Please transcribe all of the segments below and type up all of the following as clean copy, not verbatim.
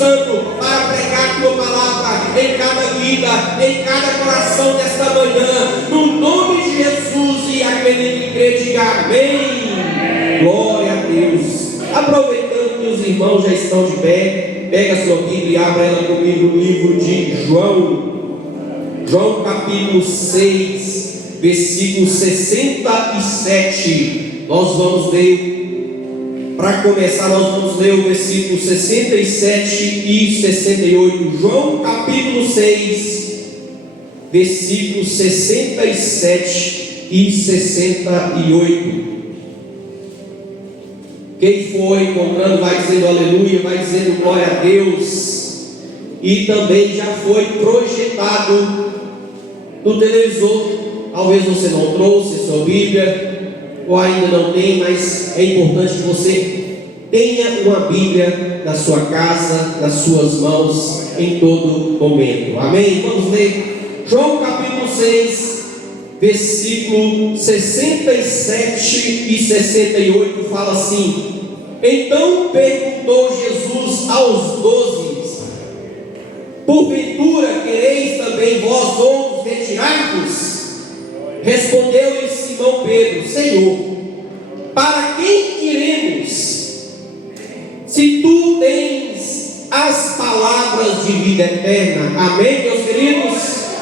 Santo para pregar a tua palavra em cada vida, em cada coração desta manhã, no nome de Jesus. E aquele que crê, diga amém. Glória a Deus. Aproveitando que os irmãos já estão de pé, pega a sua Bíblia e abra ela comigo no livro de João capítulo 6, versículo 67. Nós vamos ler, para começar, nós vamos ler o versículo 67 e 68. João capítulo 6, versículos 67 e 68. Quem for encontrando vai dizendo aleluia, vai dizendo glória a Deus. E também já foi projetado no televisor. Talvez você não trouxe a sua Bíblia, ou ainda não tem, mas é importante que você tenha uma Bíblia na sua casa, nas suas mãos, em todo momento. Amém? Vamos ler João capítulo 6, versículo 67 e 68, fala assim: então perguntou Jesus aos 12: porventura quereis também vós outros retirar-vos? Respondeu-lhe Simão Pedro: Senhor, para quem iremos? Se tu tens as palavras de vida eterna. Amém, meus queridos?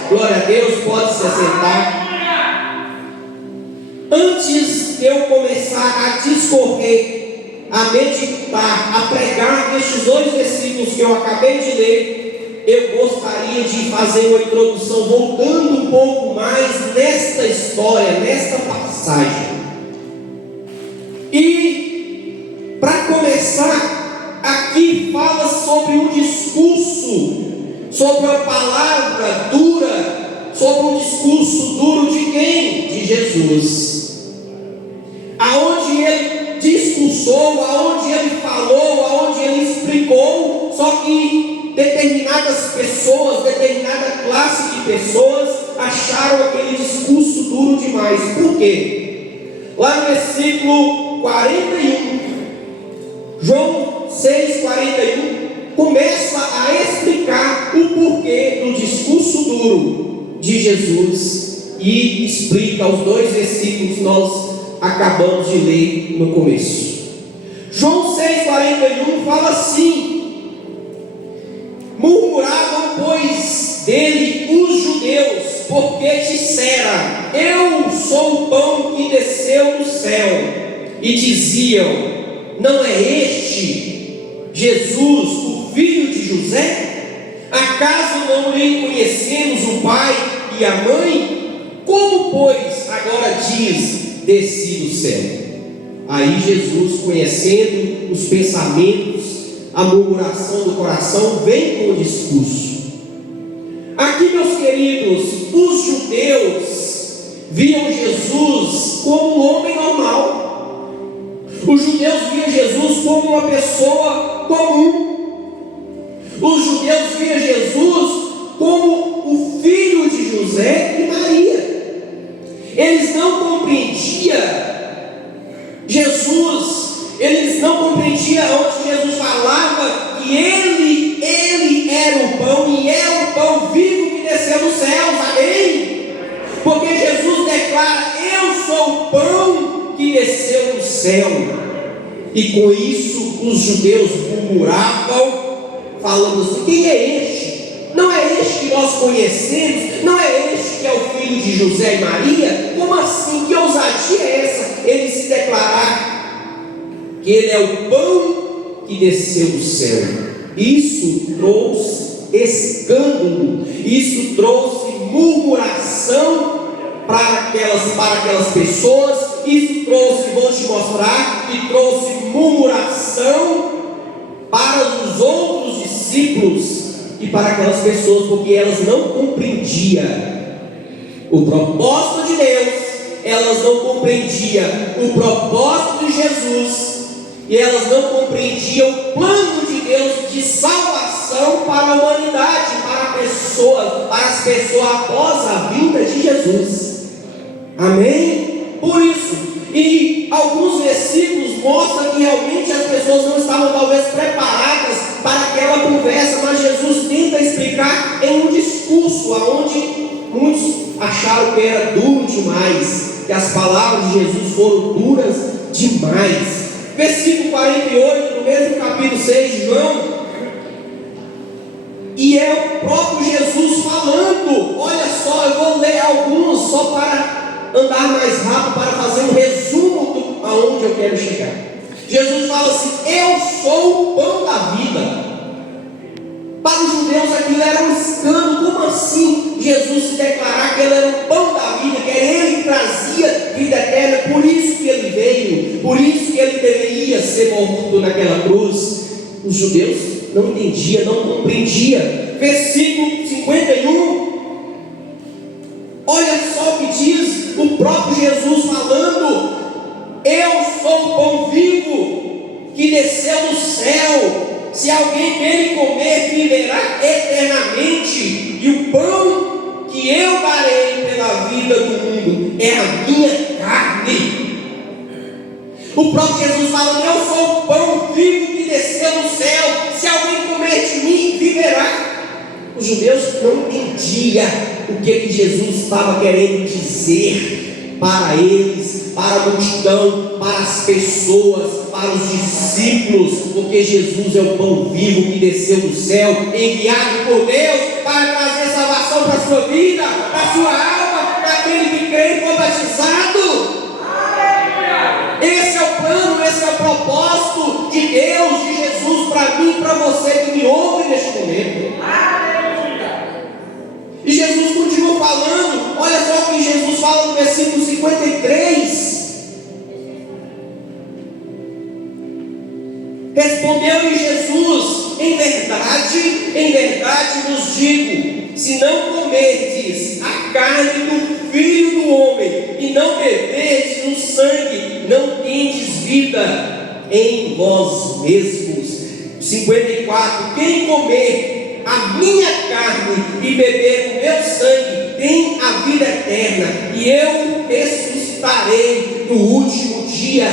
Glória a Deus, pode se assentar. Antes de eu começar a discorrer, a meditar, a pregar estes dois versículos que eu acabei de ler, eu gostaria de fazer uma introdução, voltando um pouco mais nesta história, nesta passagem. E, para começar, aqui fala sobre um discurso, sobre a palavra dura, sobre um discurso duro de quem? De Jesus. Aonde ele discursou, aonde ele falou, aonde ele explicou, só que determinadas pessoas, determinada classe de pessoas acharam aquele discurso duro demais. Por quê? Lá no versículo 41, João 6,41, começa a explicar o porquê do discurso duro de Jesus e explica os dois versículos que nós acabamos de ler no começo. João 6,41 fala assim: murmuravam, pois, dele os judeus, porque dissera: eu sou o pão que desceu do céu. E diziam: não é este Jesus, o filho de José? Acaso não lhe conhecemos o pai e a mãe? Como, pois, agora diz: desci do céu? Aí Jesus, conhecendo os pensamentos, a murmuração do coração, vem com o discurso. Aqui, meus queridos, os judeus viam Jesus como um homem normal. Os judeus viam Jesus como uma pessoa comum. Os judeus viam Jesus como o filho de José e Maria. Eles não compreendiam Jesus, eles não compreendiam onde Jesus falava que Ele era o pão, e é o pão vivo que desceu dos céus. Amém? Porque Jesus declara: eu sou o pão que desceu do céu. E com isso os judeus murmuravam, falando assim: quem é este? Não é este que nós conhecemos? Não é este que é o filho de José e Maria? Como assim? Que ousadia é essa? Ele se declarar que ele é o pão que desceu do céu. Isso trouxe escândalo, isso trouxe murmuração para aquelas pessoas. Isso trouxe, vou te mostrar, que trouxe murmuração para os outros discípulos e para aquelas pessoas, porque elas não compreendiam o propósito de Deus, elas não compreendiam o propósito de Jesus, e elas não compreendiam o plano de Deus de salvação para a humanidade, para as pessoas após a vinda de Jesus. Amém? Por isso, e alguns versículos mostram que realmente as pessoas não estavam talvez preparadas para aquela conversa, mas Jesus tenta explicar em um discurso, onde muitos acharam que era duro demais, que as palavras de Jesus foram duras demais. Versículo 48, no mesmo capítulo 6 de João, e é o próprio Jesus falando. Olha só, eu vou ler alguns só para andar mais rápido, para fazer um resumo aonde eu quero chegar. Jesus fala assim: eu sou o pão da vida. Para os judeus aquilo era um escândalo. Como assim Jesus se declarar que ele era o pão da vida, que era ele que trazia vida eterna? Por isso que ele veio, por isso que ele deveria ser morto naquela cruz. Os judeus não entendiam, não compreendiam. Versículo 51, olha só o que diz o próprio Jesus falando: eu sou o pão vivo que desceu do céu. Se alguém dele comer, viverá eternamente. E o pão que eu darei pela vida do mundo é a minha carne. O próprio Jesus fala: eu sou o pão vivo que desceu do céu. Se alguém comer de mim, viverá. Os judeus não entendiam o que Jesus estava querendo dizer para eles, para a multidão, para as pessoas, para os discípulos, porque Jesus é o pão vivo que desceu do céu, enviado por Deus para trazer salvação para a sua vida, para a sua alma, para aquele que crê e foi batizado. Esse é o plano, esse é o propósito de Deus, de Jesus para mim e para você que me ouve neste momento. E Jesus continua falando. Olha só o que Jesus fala no versículo 53. Respondeu-lhe Jesus: em verdade vos digo, se não comerdes a carne do Filho do Homem e não beberdes no sangue, não tendes vida em vós mesmos. 54. Quem comer a minha carne e beber o meu sangue tem a vida eterna, e eu ressuscitarei no último dia.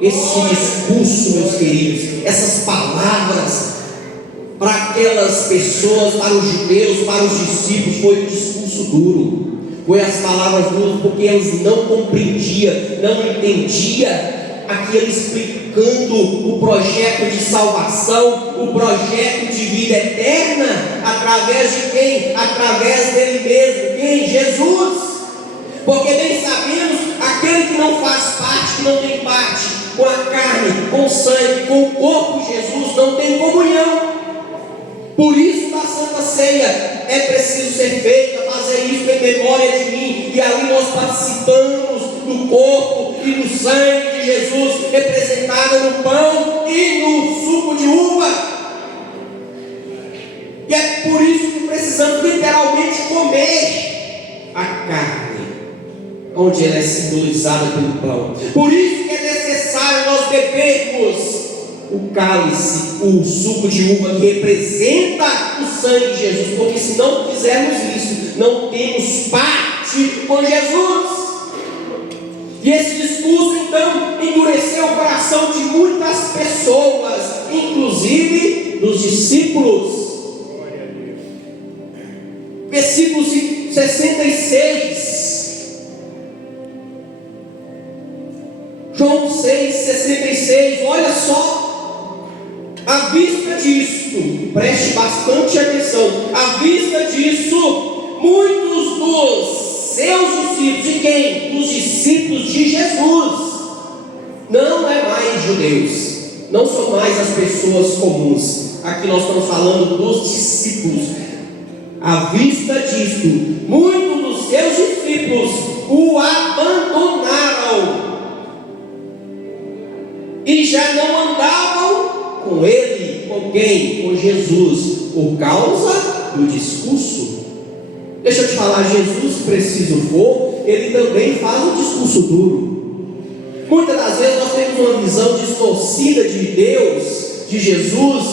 Esse discurso, meus queridos, essas palavras para aquelas pessoas, para os judeus, para os discípulos, foi um discurso duro. Foi as palavras duras, porque eles não compreendiam, não entendiam aquele explicando o projeto de salvação, o projeto de vida eterna, através de quem? Através dele mesmo. Quem? Jesus. Porque bem sabemos, aquele que não faz parte, que não tem parte com a carne, com o sangue, com o corpo de Jesus, não tem comunhão. Por isso na Santa Ceia é preciso ser feita, fazer isso em memória de mim, e ali nós participamos do corpo e do sangue de Jesus, representada no pão e no suco de uva. E é por isso que precisamos literalmente comer a carne, onde ela é simbolizada pelo pão. Por isso que é necessário nós bebermos o cálice, o suco de uva, que representa o sangue de Jesus, porque se não fizermos isso, não temos parte com Jesus. E esse discurso então endureceu o coração de muitas pessoas, inclusive dos discípulos. Versículo 66. João 6,66. Olha só. À vista disso, preste bastante atenção. À vista disso, muitos dos seus discípulos, de quem? Dos discípulos de Jesus, não é mais judeus, não são mais as pessoas comuns. Aqui nós estamos falando dos discípulos. À vista disso, muitos dos seus discípulos o abandonaram e já não andavam com ele. Com quem? Com Jesus, por causa do discurso. Deixa eu te falar, Jesus, se preciso for, ele também faz um discurso duro. Muitas das vezes nós temos uma visão distorcida de Deus, de Jesus.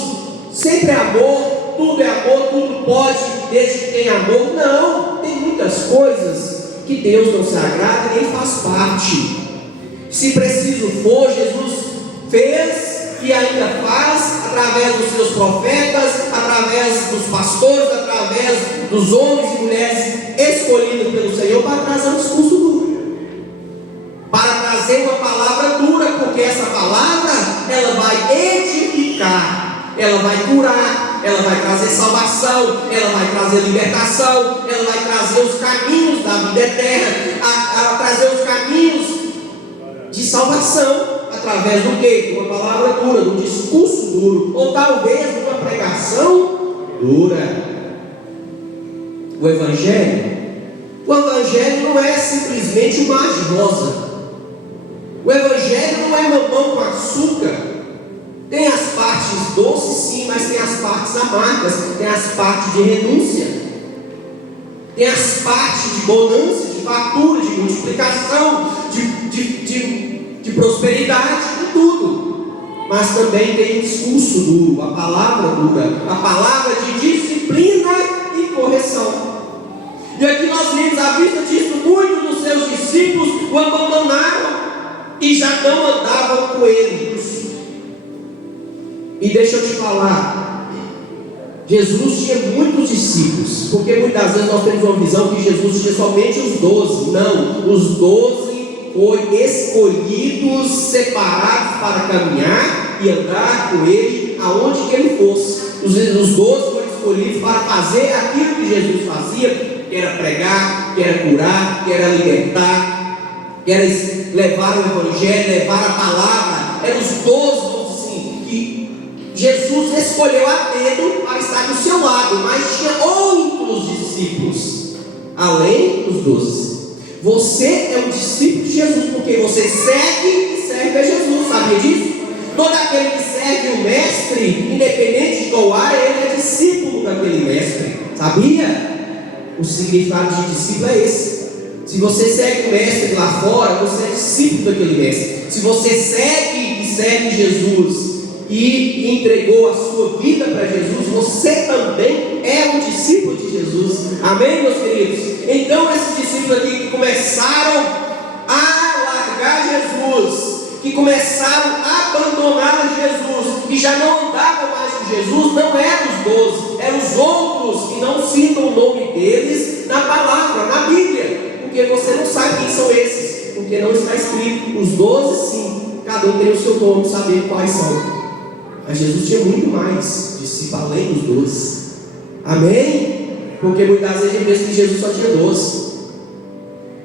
Sempre é amor, tudo é amor, tudo pode, desde que tem amor. Não, tem muitas coisas que Deus não se agrada e nem faz parte. Se preciso for, Jesus fez, e ainda faz, através dos seus profetas, através dos pastores, através dos homens e mulheres escolhidos pelo Senhor, para trazer um discurso duro, para trazer uma palavra dura, porque essa palavra, ela vai edificar, ela vai curar, ela vai trazer salvação, ela vai trazer libertação, ela vai trazer os caminhos da vida eterna, a trazer os caminhos de salvação, através do quê? De uma palavra dura, de um discurso duro, ou talvez de uma pregação dura. O Evangelho não é simplesmente uma rosa. O Evangelho não é mamão com açúcar. Tem as partes doces sim, mas tem as partes amargas, tem as partes de renúncia, tem as partes de bonança, de fartura, de multiplicação, de prosperidade, de tudo. Mas também tem um discurso duro, a palavra dura, a palavra de disciplina e correção. E aqui nós vimos, à vista disso, muitos dos seus discípulos o abandonaram e já não andavam com ele. E deixa eu te falar, Jesus tinha muitos discípulos, porque muitas vezes nós temos uma visão que Jesus tinha somente os 12. Não, os 12 foram escolhidos, separados para caminhar e andar com ele aonde que ele fosse. Os 12 foram escolhidos para fazer aquilo que Jesus fazia, que era pregar, que era curar, que era libertar, que era levar o Evangelho, levar a palavra. Eram os 12, assim, que Jesus escolheu a dedo para estar do seu lado, mas tinha outros discípulos, além dos 12. Você é um discípulo de Jesus, porque você segue e serve a Jesus, sabia disso? Todo aquele que serve o mestre, independente de qual área, ele é discípulo daquele mestre, sabia? O significado de discípulo é esse. Se você segue o mestre lá fora, você é discípulo daquele mestre. Se você segue e serve Jesus e entregou a sua vida para Jesus, você também é um discípulo de Jesus. Amém, meus queridos? Então esses discípulos aqui que começaram a largar Jesus, que começaram a abandonar Jesus, que já não andavam mais com Jesus, não eram os 12, eram os outros que não citam o nome deles na palavra, na Bíblia, porque você não sabe quem são esses, porque não está escrito. Os 12 sim, cada um tem o seu nome, saber quais são. Mas Jesus tinha muito mais discípulos além dos 12. Amém? Porque muitas vezes a gente pensa que Jesus só tinha 12.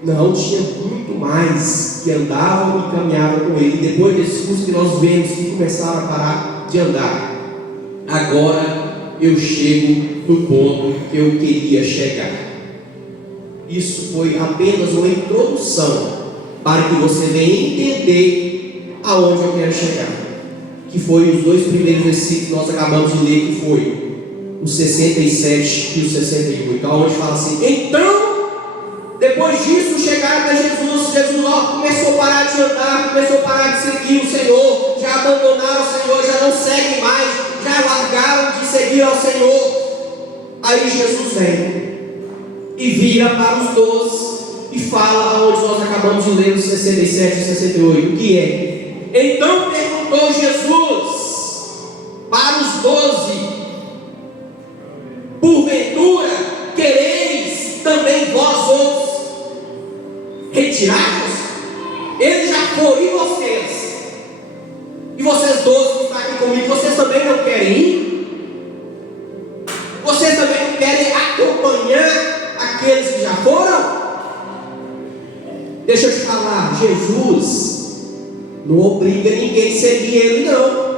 Não, tinha muito mais que andavam e caminhavam com ele. E depois desse curso que nós vemos que começaram a parar de andar. Agora eu chego no ponto que eu queria chegar. Isso foi apenas uma introdução para que você venha entender aonde eu quero chegar. Que foi os 2 primeiros versículos que nós acabamos de ler, que foi o 67 e o 68. Então, onde fala assim: então, depois disso, chegaram até Jesus. Jesus começou a parar de andar, começou a parar de seguir o Senhor, já abandonaram o Senhor, já não seguem mais, já largaram de seguir ao Senhor. Aí Jesus vem e vira para os 12 e fala aonde nós acabamos de ler os 67 e 68, o que é? Então perguntou Jesus para os 12: porventura quereis também vós outros retirar-vos? Ele já foi, e vocês? E vocês 12 que estão aqui comigo, vocês também não querem ir? Vocês também não querem acompanhar aqueles que já foram? Deixa eu te falar, Jesus não obriga ninguém a seguir ele, não.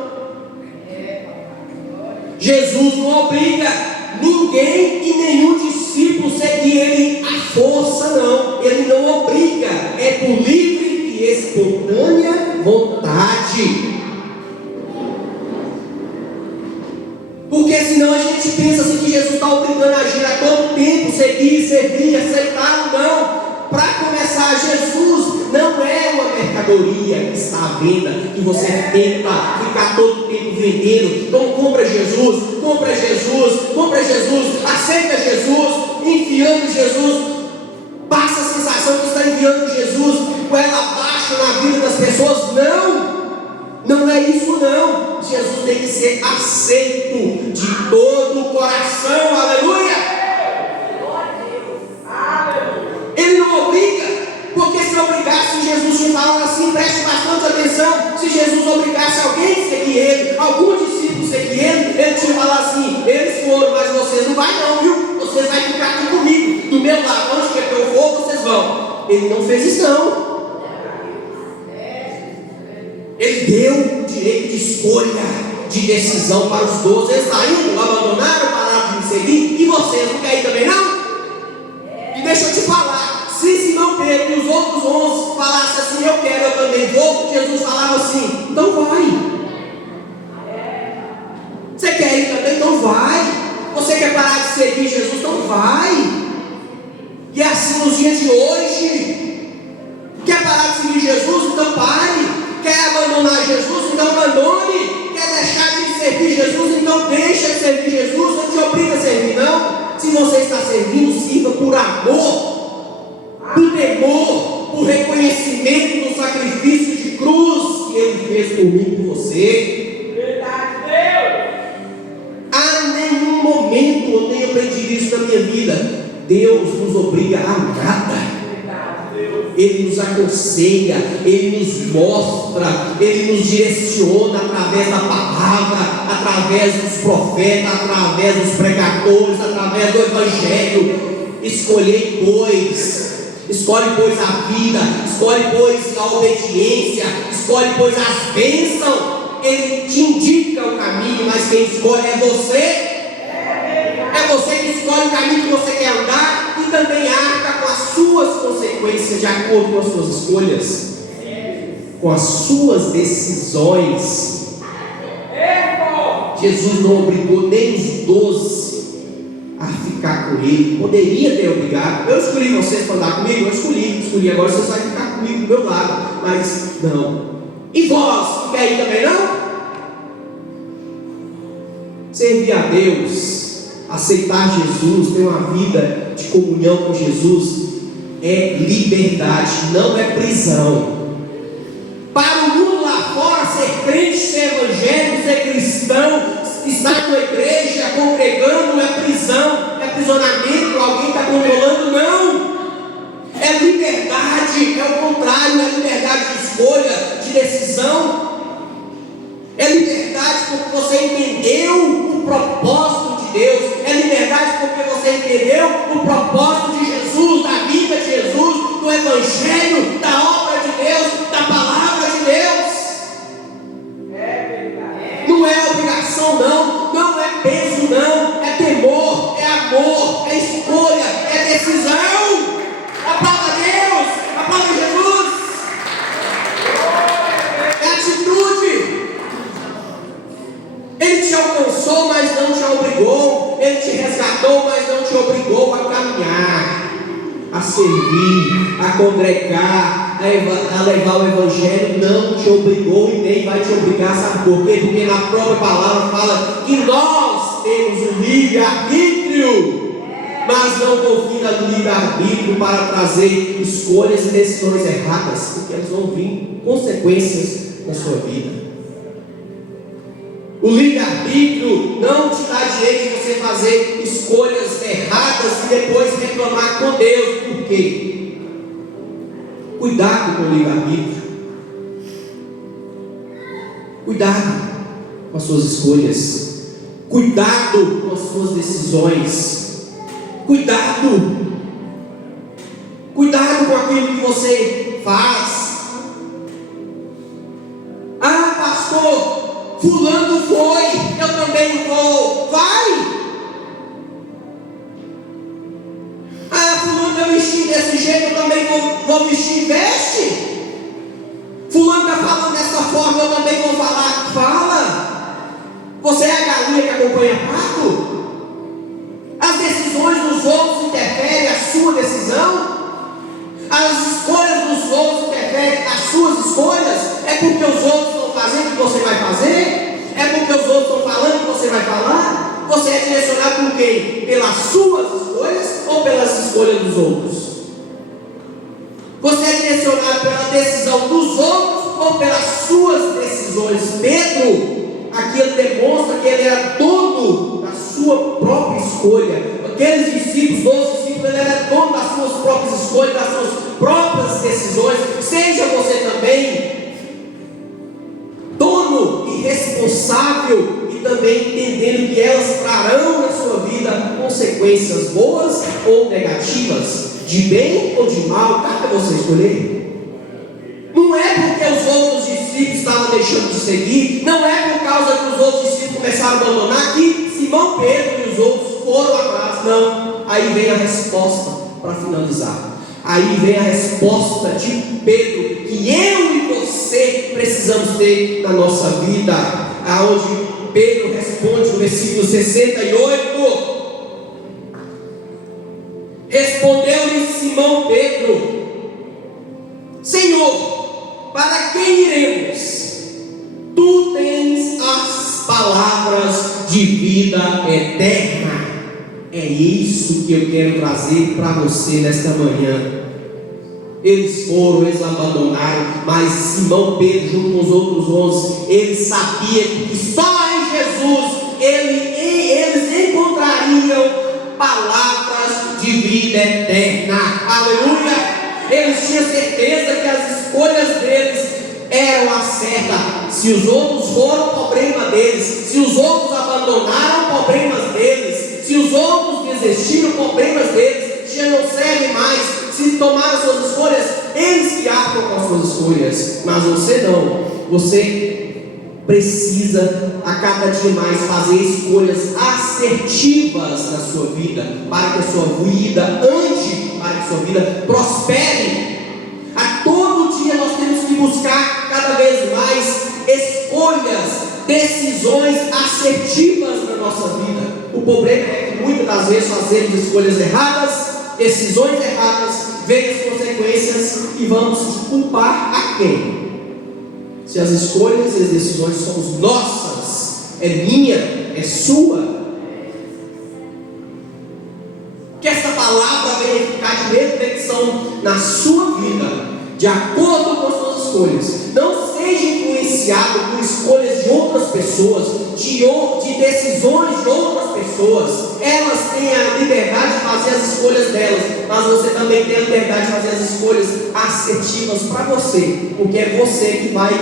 Jesus não obriga ninguém e nenhum discípulo a seguir ele à força, não. Ele não obriga, é por livre e espontânea vontade. Porque senão a gente pensa assim que Jesus está obrigando a agir a todo tempo, seguir, servir, aceitar, não. Para começar, Jesus não é uma mercadoria que está à venda e você tenta ficar todo o tempo vendendo. Então compra Jesus, compra Jesus, compra Jesus, aceita Jesus, enviando Jesus. Passa a sensação que está enviando Jesus com ela abaixo na vida das pessoas. Não, não é isso não. Jesus tem que ser aceito de todo o coração, aleluia. Ele não obriga, porque se obrigasse, Jesus te falava assim, preste bastante atenção, se Jesus obrigasse alguém a seguir ele, algum discípulo a seguir ele te fala assim, eles foram, mas vocês não vão não, viu? Vocês vão ficar aqui comigo, do meu lado, onde quer que eu for, vocês vão. Ele não fez isso não. Ele deu o direito de escolha, de decisão para os 12. Eles saíram, abandonaram, pararam de me seguir, e vocês não querem também não? E deixa eu te falar, se Simão Pedro e os outros 11 falassem assim, eu quero, eu também vou, Jesus falava assim, então vai. Você quer ir também? Então vai. Você quer parar de seguir Jesus? Então vai. E é assim nos dias de hoje. Quer parar de seguir Jesus? Então pare. Quer abandonar Jesus? Então abandone. Quer deixar de servir Jesus? Então deixa de servir Jesus. Não te obriga a servir, não. Se você está servindo, sirva por amor, por temor, por reconhecimento do sacrifício de cruz que Ele fez por mim e por você. Verdade, Deus. Há nenhum momento eu tenho aprendido isso na minha vida. Deus nos obriga a nada. Ele nos aconselha, Ele nos mostra, Ele nos direciona através da palavra, através dos profetas, através dos pregadores, através do Evangelho. Escolhe, pois, a vida, escolhe, pois, a obediência, escolhe, pois, as bênçãos. Ele te indica o caminho, mas quem escolhe é você. É você que escolhe o caminho que você quer andar e também arca com as suas consequências de acordo com as suas escolhas, com as suas decisões. Jesus não obrigou nem os 12 a ficar com Ele. Poderia ter obrigado. Eu escolhi vocês para andar comigo, eu escolhi. Agora vocês vão ficar comigo do meu lado. Mas não. E vós, não quer ir também não? Servir a Deus, aceitar Jesus, ter uma vida de comunhão com Jesus, é liberdade, não é prisão. Para o mundo lá fora, ser crente, ser evangélico, ser cristão, estar na igreja, congregando, não é prisão, é aprisionamento, alguém está controlando, não. É liberdade, é o contrário, é liberdade de escolha, de decisão. É liberdade porque você entendeu o propósito de Deus. É liberdade porque você entendeu o propósito de Jesus, da vida de Jesus, do Evangelho, da obra de Deus, da palavra de Deus. Não é obrigação não, não é peso não, é temor, é amor, é escolha, é decisão. Aplauda Deus, aplauda Jesus. É atitude. Ele te alcançou, mas não te obrigou. Ele te resgatou, mas não te obrigou a caminhar, a servir, a congregar, a levar o Evangelho. Não te obrigou e nem vai te obrigar. Sabe por quê? Porque na própria palavra fala que nós temos o livre-arbítrio, mas não confina no livre-arbítrio para trazer escolhas e decisões erradas, porque elas vão vir consequências na sua vida. O livre-arbítrio não te dá direito de você fazer escolhas erradas e depois reclamar com Deus. Por quê? Cuidado com o livre-arbítrio. Cuidado com as suas escolhas. Cuidado com as suas decisões. Cuidado. Cuidado com aquilo que você faz. Ah, pastor, fulano foi, eu também vou. Vai. Ah, fulano está vestindo desse jeito, eu também vou vestir. Veste. Fulano está falando dessa forma, eu também vou falar. Fala. Você é a galinha que acompanha pato? As decisões dos outros interferem a sua decisão? As escolhas dos outros interferem as suas escolhas? É porque os outros estão fazendo o que você vai fazer? É porque os outros estão falando o que você vai falar? Você é direcionado por quem? Pelas suas escolhas ou pelas escolhas dos outros? Você é direcionado pela decisão dos outros ou pelas suas decisões? Pedro, a aqui ele demonstra que ele era dono da sua própria escolha. Aqueles discípulos, 12 discípulos, ele era dono das suas próprias escolhas, das suas próprias decisões. Seja você também dono e responsável, e também entendendo que elas trarão na sua vida consequências boas ou negativas, de bem ou de mal, cabe você escolher. Não é porque os outros discípulos estavam deixando de seguir, não é por causa que os outros discípulos começaram a abandonar que Simão Pedro e os outros foram atrás, não. Aí vem a resposta para finalizar. Aí vem a resposta de Pedro, que eu e você precisamos ter na nossa vida, aonde Pedro responde no versículo 68. Respondeu-lhe Simão Pedro: Senhor, para quem iremos? Tu tens as palavras de vida eterna. É isso que eu quero trazer para você nesta manhã. Eles abandonaram, mas Simão Pedro, junto com os outros 11, ele sabia que só em Jesus eles encontrariam palavras de vida eterna. Aleluia! Eles tinham certeza que as escolhas deles eram as certas. Se os outros foram, problema deles. Se os outros abandonaram, problemas deles. Se os outros desistiram, problemas deles. Já não serve mais. Se tomaram suas escolhas, eles que arcam com as suas escolhas. Mas você não. Você precisa a cada dia mais fazer escolhas assertivas na sua vida, para que a sua vida ande, para que a sua vida prospere. A todo dia nós temos que buscar cada vez mais escolhas, decisões assertivas na nossa vida. O problema é que muitas das vezes fazemos escolhas erradas, decisões erradas, vêm as consequências e vamos culpar a quem? Se as escolhas e as decisões são nossas, é minha, é sua. Que essa palavra venha ficar de reflexão na sua vida, de acordo com as suas escolhas. Não seja influenciado por escolhas de outras pessoas, de decisões de outras pessoas. Elas têm a liberdade de fazer as escolhas delas, mas você também tem a liberdade de fazer as escolhas assertivas para você, porque é você que vai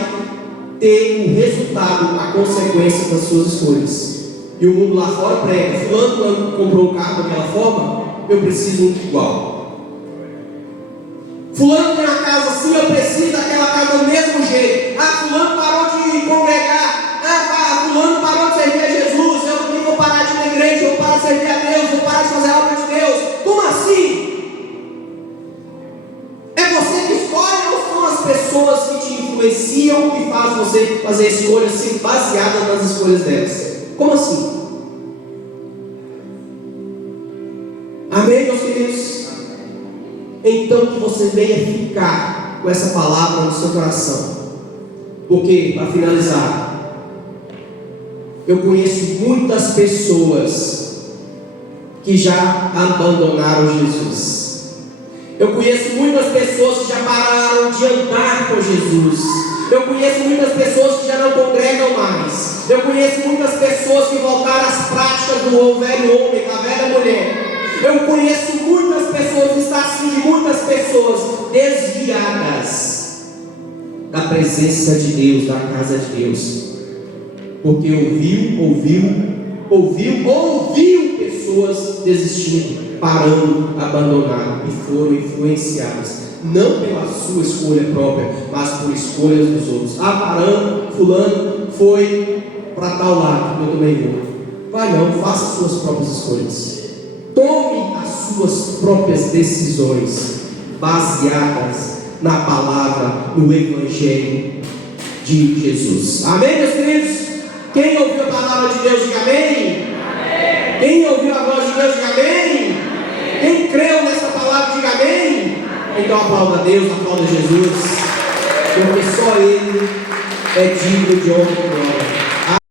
ter o resultado, a consequência das suas escolhas. E o mundo lá fora prega: fulano comprou um carro daquela forma, eu preciso um igual. Fulano tem uma casa assim, eu preciso daquela casa do mesmo jeito. Fulano parou de congregar. Fulano parou de servir a Jesus. Eu também vou parar de ir na igreja, vou parar de servir a Deus, vou parar de fazer a obra de Deus. Como assim? É você que escolhe ou são as pessoas que te influenciam e fazem você fazer escolhas baseadas nas escolhas delas? Como assim? Amém, meus queridos? Então que você venha ficar com essa palavra no seu coração. Porque, para finalizar, eu conheço muitas pessoas que já abandonaram Jesus. Eu conheço muitas pessoas que já pararam de andar com Jesus. Eu conheço muitas pessoas que já não congregam mais. Eu conheço muitas pessoas que voltaram às práticas do velho homem, da velha mulher. Eu conheço muitas pessoas, está assim de muitas pessoas desviadas da presença de Deus, da casa de Deus, porque ouviu pessoas desistindo, parando, abandonando, e foram influenciadas, não pela sua escolha própria, mas por escolhas dos outros. Parando, fulano foi para tal lado, eu também vou. Vai não, faça suas próprias escolhas. Tome as suas próprias decisões, baseadas na palavra, no Evangelho de Jesus. Amém, meus queridos? Quem ouviu a palavra de Deus, diga amém. Amém. Quem ouviu a voz de Deus, diga amém. Amém. Quem creu nessa palavra, diga amém. Amém. Então aplauda a Deus, aplauda Jesus, porque só Ele é digno de honra e glória.